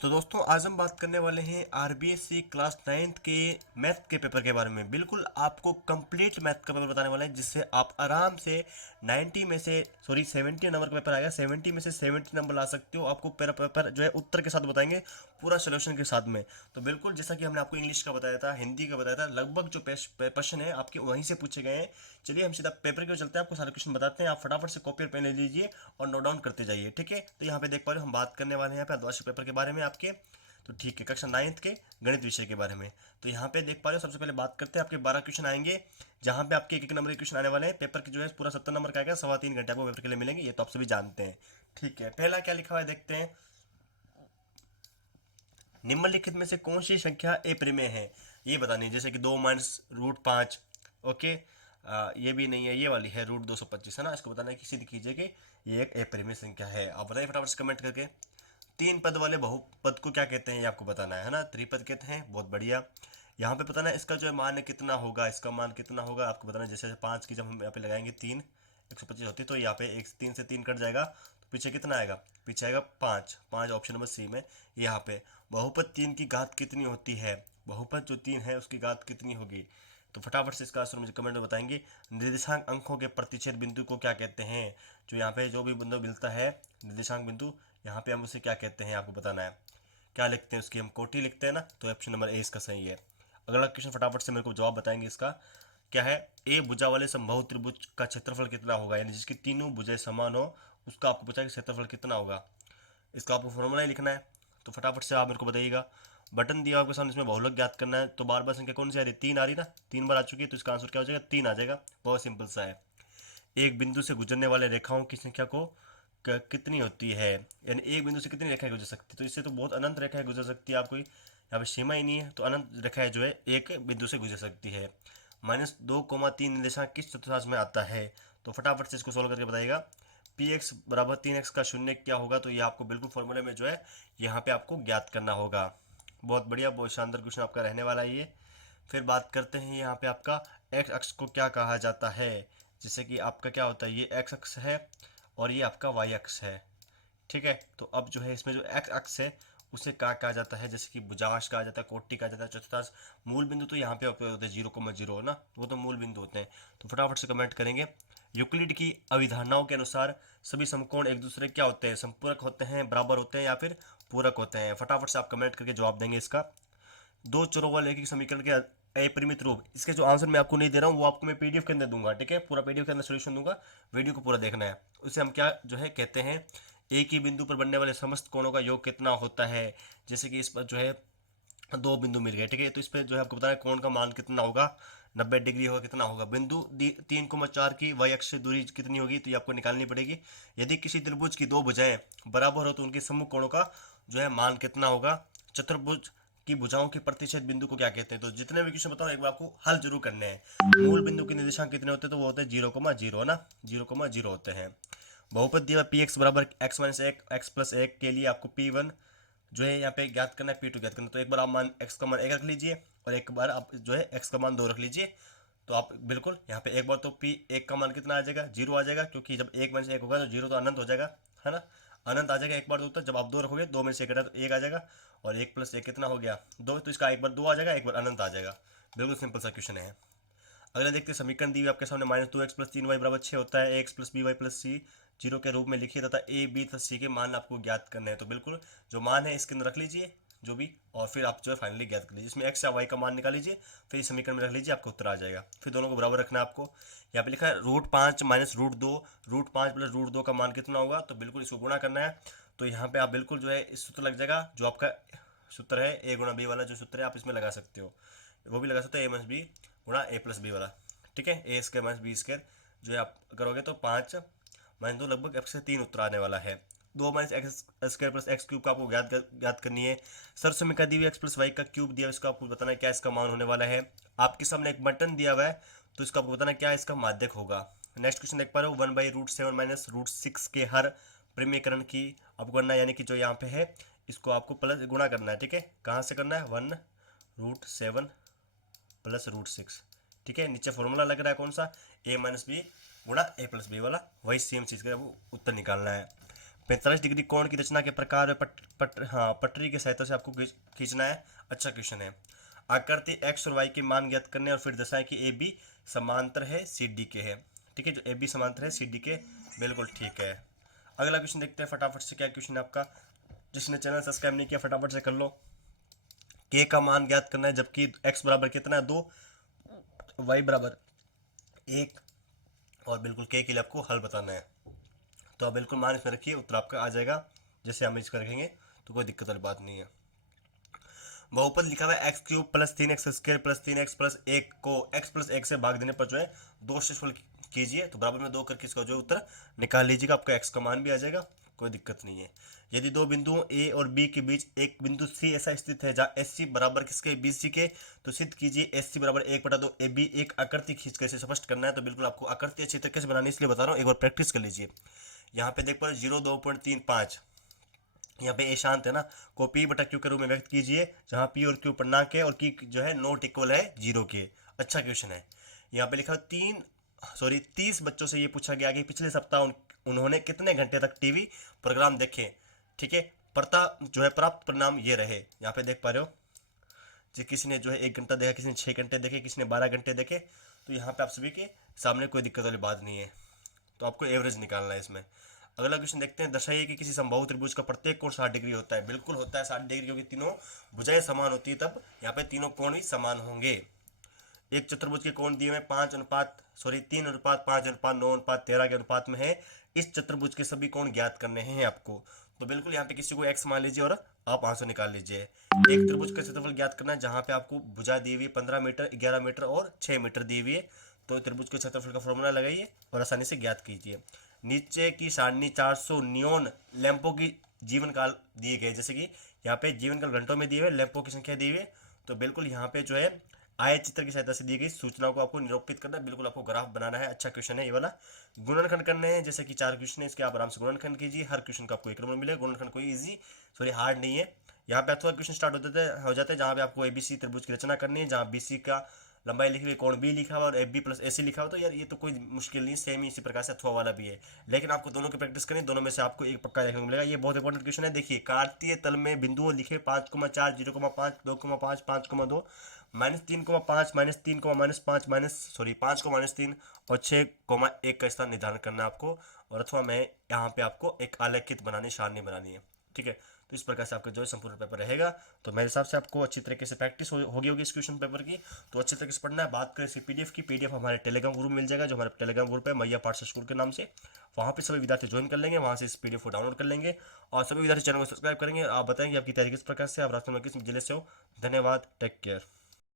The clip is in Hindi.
तो दोस्तों आज हम बात करने वाले हैं आरबीएससी क्लास 9th के मैथ के पेपर के बारे में। बिल्कुल आपको कंप्लीट मैथ का पेपर बताने वाले हैं जिससे आप आराम से 90 में से 70 नंबर का पेपर आएगा, 70 में से 70 नंबर ला सकते हो। आपको पेपर पेपर जो है उत्तर के साथ बताएंगे, पूरा सोल्यूशन के साथ में। तो बिल्कुल जैसा कि हमने आपको इंग्लिश का बताया था, हिंदी का बताया था, लगभग जो क्वेश्चन है आपके वहीं से पूछे गए हैं। चलिए हम सीधा पेपर की ओर चलते हैं, आपको सारे क्वेश्चन बताते हैं। आप फटाफट से कॉपी और पेन ले लीजिए और नोट डाउन करते जाइए, ठीक है। तो यहाँ पे देख पा रहे हो हम बात करने वाले हैं यहाँ पे आदिवासी पेपर के बारे में आपके। तो ठीक है, कक्षा 9th के गणित विषय के बारे में। तो यहाँ पे देख पा रहे हो, सबसे पहले बात करते हैं। आपके 12 क्वेश्चन आएंगे, जहाँ पे आपके एक नंबर के क्वेश्चन आने वाले हैं। पेपर की जो है पूरा 70 नंबर का आएगा, 3.25 घंटे आपको पेपर के लिए मिलेंगे, ये तो आप सभी जानते हैं। ठीक है, पहला क्या लिखा हुआ है देखते हैं। निम्नलिखित में से कौन सी संख्या ए परिमेय है, ये बतानी है। जैसे कि 2 - √5। ओके, ये भी नहीं है, ये वाली है √225 है ना। इसको बताना है कि सिद्ध कीजिए कि ये एक ए परिमेय संख्या है। आप बताइए फटाफट से कमेंट करके। 3 पद वाले बहुपद को क्या कहते हैं, ये आपको बताना है ना। त्रिपद कहते हैं, बहुत बढ़िया। यहाँ पे बताना है इसका जो है मान है कितना होगा, इसका मान कितना होगा आपको बताना है। जैसे 5 की जब हम यहाँ पे लगाएंगे 3, 125 होती है, तो यहाँ पे 3 से 3 कट जाएगा, तो पीछे कितना आएगा, पीछे आएगा 5। 5 ऑप्शन नंबर सी में। यहाँ पे बहुपद 3 की घात कितनी होती है, बहुपद जो 3 है उसकी घात कितनी होगी। तो फटाफट से इसका आंसर मुझे कमेंट में बताएंगे। निर्देशांक अंकों के प्रतिच्छेद बिंदु को क्या कहते हैं। जो यहाँ पे जो भी बिंदु मिलता है निर्देशांक बिंदु, यहाँ पे हम उसे क्या कहते हैं आपको बताना है। क्या लिखते हैं उसकी, हम कोटि लिखते हैं ना। तो ऑप्शन नंबर ए इसका सही है। अगला क्वेश्चन फटाफट से मेरे को जवाब बताएंगे इसका। क्या है, ए भुजा वाले समबाहु त्रिभुज का क्षेत्रफल कितना होगा, यानी जिसकी तीनों भुजाएं समान हो, उसका आपको पूछा कि क्षेत्रफल कितना होगा। इसका आपको फॉर्मूला ही लिखना है। तो फटाफट से आप मेरे को बताइएगा। बटन दिया आपके सामने, इसमें बहुलक ज्ञात करना है। तो बार बार संख्या कौन सी आ रही है, 3 आ रही ना, 3 बार आ चुकी है, तो इसका आंसर क्या हो जाएगा, 3 आ जाएगा। बहुत सिंपल सा है। एक बिंदु से गुजरने वाले रेखाओं की संख्या को कितनी होती है, यानी एक बिंदु से कितनी रेखाएं गुजर सकती है। तो इससे तो बहुत अनंत रेखाएं गुजर सकती है, आपको यहाँ पे सीमा ही नहीं है, तो अनंत रेखाएं जो है एक बिंदु से गुजर सकती है। -2, 3 निर्देशांक किस चतुर्थांश में आता है। तो फटाफट से इसको सोल्व करके बताइएगा। पी एक्स बराबर 3x का शून्य क्या होगा। तो ये आपको बिल्कुल फॉर्मूले में जो है यहाँ पे आपको ज्ञात करना होगा। बहुत बढ़िया, बहुत शानदार क्वेश्चन आपका रहने वाला है ये। फिर बात करते हैं यहाँ पे आपका एक्स अक्ष को क्या कहा जाता है। जैसे कि आपका क्या होता है, ये एक्स अक्ष है और ये आपका वाई अक्ष है, ठीक है। तो अब जो है इसमें जो एक्स अक्ष है उसे क्या कहा जाता है, जैसे कि भुजांश कहा जाता है, कोटि कहा जाता है, चतुर्थांश। मूल बिंदु तो यहाँ पे होते हैं 0,0 है ना, वो तो मूल बिंदु होते हैं। तो फटाफट से कमेंट करेंगे। यूक्लिड की अविधारणाओं के अनुसार सभी समकोण एक दूसरे क्या होते हैं, संपूरक होते हैं, बराबर होते हैं या फिर पूरक होते हैं। फटाफट से आप कमेंट करके जवाब देंगे इसका। दो चरों वाले एक समीकरण के अपरिमित रूप, इसके जो आंसर मैं आपको नहीं दे रहा हूँ वो आपको मैं पीडीएफ के अंदर दूंगा, ठीक है। पूरा पीडीएफ के अंदर सोल्यूशन दूंगा, वीडियो को पूरा देखना है। उसे हम क्या जो है कहते हैं, एक ही बिंदु पर बनने वाले समस्त कोणों का योग कितना होता है। जैसे कि इस पर जो है 2 बिंदु मिल गए, ठीक है। तो इस पर जो है आपको बताना है कोण का मान कितना होगा, 90 डिग्री होगा, कितना होगा। बिंदु 3,4 की वाई अक्ष से दूरी कितनी होगी, तो ये आपको निकालनी पड़ेगी। यदि किसी त्रिभुज की दो भुजाएं बराबर हो तो उनके सम्मुख कोणों का जो है मान कितना होगा। चतुर्भुज की भुजाओं के प्रतिच्छेद बिंदु को क्या कहते हैं। तो जितने भी क्वेश्चन बताओ एक बार आपको हल जरूर करने हैं। मूल बिंदु के निर्देशांक कितने होते हैं, तो वो होते हैं 0,0 है ना, 0,0 होते हैं। बहुपद दिया पी एक्स बराबर x - 1 के लिए आपको P1 जो है यहाँ पे ज्ञात करना है, P2 ज्ञात करना है। तो एक बार आप मान x का मान 1 रख लीजिए और एक बार आप जो है x का मान 2 रख लीजिए। तो आप बिल्कुल यहाँ पे एक बार तो P1 का मान कितना आ जाएगा, 0 आ जाएगा, क्योंकि जब 1 - 1 होगा तो 0 तो अनंत हो जाएगा, है ना। अनंत आ जाएगा एक बार 2 तक। जब आप 2 रखोगे, 2 में से 1 घटा तो 1 आ जाएगा, और 1 + 1 कितना हो गया, 2। तो इसका एक बार 2 आ जाएगा, एक बार अनंत आ जाएगा। बिल्कुल सिंपल सा क्वेश्चन है। अगला देखते हैं, समीकरण दी हुई आपके सामने -2x + 3y बराबर 6 होता है, ax + by + c 0 के रूप में लिखिए तथा a b तथा c के मान आपको ज्ञात करने हैं। तो बिल्कुल जो मान है इसके अंदर रख लीजिए जो भी, और फिर आप जो है फाइनली ज्ञात कर लीजिए। इसमें x या y का मान निकाल लीजिए, फिर इस समीकरण में रख लीजिए, आपको उत्तर आ जाएगा। फिर दोनों को बराबर रखना है आपको। यहाँ पे लिखा है √5 - √2, √5 + √2 का मान कितना होगा। तो बिल्कुल इसको गुणा करना है। तो यहाँ पे आप बिल्कुल जो है इस सूत्र लग जाएगा, जो आपका सूत्र है a × b वाला जो सूत्र है, आप इसमें लगा सकते हो। वो भी लगा सकते हो, a - b गुणा a + b वाला, ठीक है। a² - b² जो है आप करोगे तो 5 - 2 लगभग x से 3 उत्तर आने वाला है। 2 - x² + x³ का आपको ज्ञात करनी है। सर समीकरण दी हुई x + y का क्यूब दिया, इसका आपको बताना है क्या इसका मान होने वाला है। आपके सामने एक बटन दिया हुआ है, तो इसका आपको बताना है क्या इसका माध्यक होगा। नेक्स्ट क्वेश्चन देख पा रहे हो, 1/√7 - √6 के हर परिमेयकरण की आपको करना है, यानी कि जो यहाँ पे है इसको आपको प्लस गुणा करना है, ठीक है। कहाँ से करना है, 1√7 + √6, ठीक है। नीचे फॉर्मूला लग रहा है कौन सा, a - b गुणा a + b वाला, वही सेम चीज़ का वो उत्तर निकालना है। 45 डिग्री कोण की रचना के प्रकार में पटरी की सहायता से आपको खींचना है। अच्छा क्वेश्चन है। आकृति एक्स और वाई के मान ज्ञात करने और फिर दर्शाएं कि ए बी समांतर है सी डी के है। ठीक है, जो ए बी समांतर है सी डी के, बिल्कुल ठीक है। अगला क्वेश्चन देखते हैं फटाफट से। क्या क्वेश्चन है आपका? जिसने चैनल सब्सक्राइब नहीं किया फटाफट से कर लो। के का मान ज्ञात करना है, जबकि एक्स बराबर कितना है 2, वाई बराबर 1, और बिल्कुल के लिए आपको हल बताना है। तो आप बिल्कुल मान इसमें रखिए, उत्तर आपका आ जाएगा। जैसे हम इसको रखेंगे तो कोई दिक्कत वाली बात नहीं है। बहुपद लिखा हुआ है x cube plus 3x square plus 3x plus 1 को x प्लस 1 से भाग देने पर जो है 2 से फल कीजिए, तो बराबर में 2 करके इसका जो उत्तर निकाल लीजिएगा, आपका x का मान भी आ जाएगा, कोई दिक्कत नहीं है। यदि दो बिंदुओं a और b के बीच एक बिंदु c ऐसा स्थित है जहाँ SC बराबर किसके BC के, तो सिद्ध कीजिए SC बराबर 1/2 AB। एक आकृति खींच कर इसे स्पष्ट करना है, तो बिल्कुल आपको आकृति अच्छी तरीके से बनानी है, इसलिए बता रहा हूँ, एक बार प्रैक्टिस कर लीजिए। यहाँ पे देख पा 0.2.35, यहाँ पे ए शांत है ना, को पी बटा क्यू के रूप में व्यक्त कीजिए, जहाँ पी और क्यू पूर्णांक है और की जो है नॉट इक्वल है 0 के। अच्छा क्वेश्चन है। यहाँ पे लिखा 30 बच्चों से ये पूछा गया कि पिछले सप्ताह उन्होंने कितने घंटे तक टीवी प्रोग्राम देखे। ठीक है, जो है प्राप्त परिणाम ये रहे। यहाँ पे देख पा रहे हो जी, किसी ने जो है 1 घंटा देखा, किसी ने 6 घंटे देखे, किसी ने 12 घंटे देखे। तो यहाँ पे आप सभी के सामने कोई दिक्कत वाली बात नहीं है, तो आपको एवरेज निकालना है इसमें। अगला क्वेश्चन देखते हैं। दर्शाइए कि किसी समबाहु त्रिभुज का प्रत्येक कोण 60 डिग्री होता है। बिल्कुल होता है 60 डिग्री, क्योंकि तीनों भुजाएं समान होती है, तब यहाँ पे तीनों कोण भी समान होंगे। एक चतुर्भुज के कोण दिए हुए 3:5:9:13 के अनुपात में है। इस चतुर्भुज के सभी कोण ज्ञात करने हैं आपको। तो बिल्कुल यहाँ पे किसी को x मान लीजिए और आप आंसर निकाल लीजिए। एक त्रिभुज का क्षेत्रफल ज्ञात करना है, जहाँ पे आपको भुजा दी हुई 15 मीटर, 11 मीटर और 6 मीटर दी हुई है। तो त्रिभुज के क्षेत्रफल का फॉर्मूला लगाइए और आसानी से ज्ञात कीजिए। नीचे की सारणी 400 नियोन लैंपों की जीवन काल दिए गए, जैसे कि यहाँ पे जीवन काल घंटों में दिए हुए, लैंपों की संख्या दी हुई है। तो बिल्कुल यहाँ पे जो है आय चित्र की सहायता से दी गई सूचनाओं को आपको निरूपित करना है, बिल्कुल आपको ग्राफ बनाना है। अच्छा क्वेश्चन है ये वाला। गुणनखंड करने हैं, जैसे कि 4 क्वेश्चन है, इसके आप आराम से गुणनखंड कीजिए। हर क्वेश्चन का आपको 1 नंबर मिलेगा। गुणनखंड कोई हार्ड नहीं है। यहाँ पे अथवा क्वेश्चन स्टार्ट हो जाते हैं जहाँ पे आपको ABC त्रिभुज की रचना करनी है, जहाँ BC का लंबाई लिखी हुई, कोण B लिखा हुआ और FB प्लस AC लिखा हुआ। तो यार ये तो कोई मुश्किल नहीं, सेम ही इसी प्रकार से अथवा वाला भी है, लेकिन आपको दोनों की प्रैक्टिस करनी, दोनों में से आपको एक पक्का देखने को मिलेगा। ये बहुत इंपॉर्टेंट क्वेश्चन है। देखिए, कार्तीय तल में बिंदुओं लिखे 5,4 0,5 2,5 5,2 -3,5 -3, -5 और 6,1 का स्थान निर्धारण करना है आपको। और अथवा में यहाँ पे आपको एक आलेखित बनानी, सारणी बनानी है। ठीक है, तो इस प्रकार से आपका जो है संपूर्ण पेपर रहेगा। तो मेरे हिसाब से आपको अच्छी तरीके से प्रैक्टिस होगी इस क्वेश्चन पेपर की, तो अच्छी तरीके से पढ़ना है। बात करें इसी PDF की, PDF हमारे टेलीग्राम ग्रुप मिल जाएगा, जो हमारे टेलीग्राम ग्रुप है मैया पाठशाला स्कूल के नाम से। वहाँ पे सभी विद्यार्थी ज्वाइन कर लेंगे, वहाँ से इस PDF को डाउनलोड कर लेंगे और सभी विद्यार्थी चैनल को सब्सक्राइब करेंगे। आप बताएंगे आपकी तैयारी किस प्रकार से, आप राजस्थान में किस जिले से हो। धन्यवाद, टेक केयर।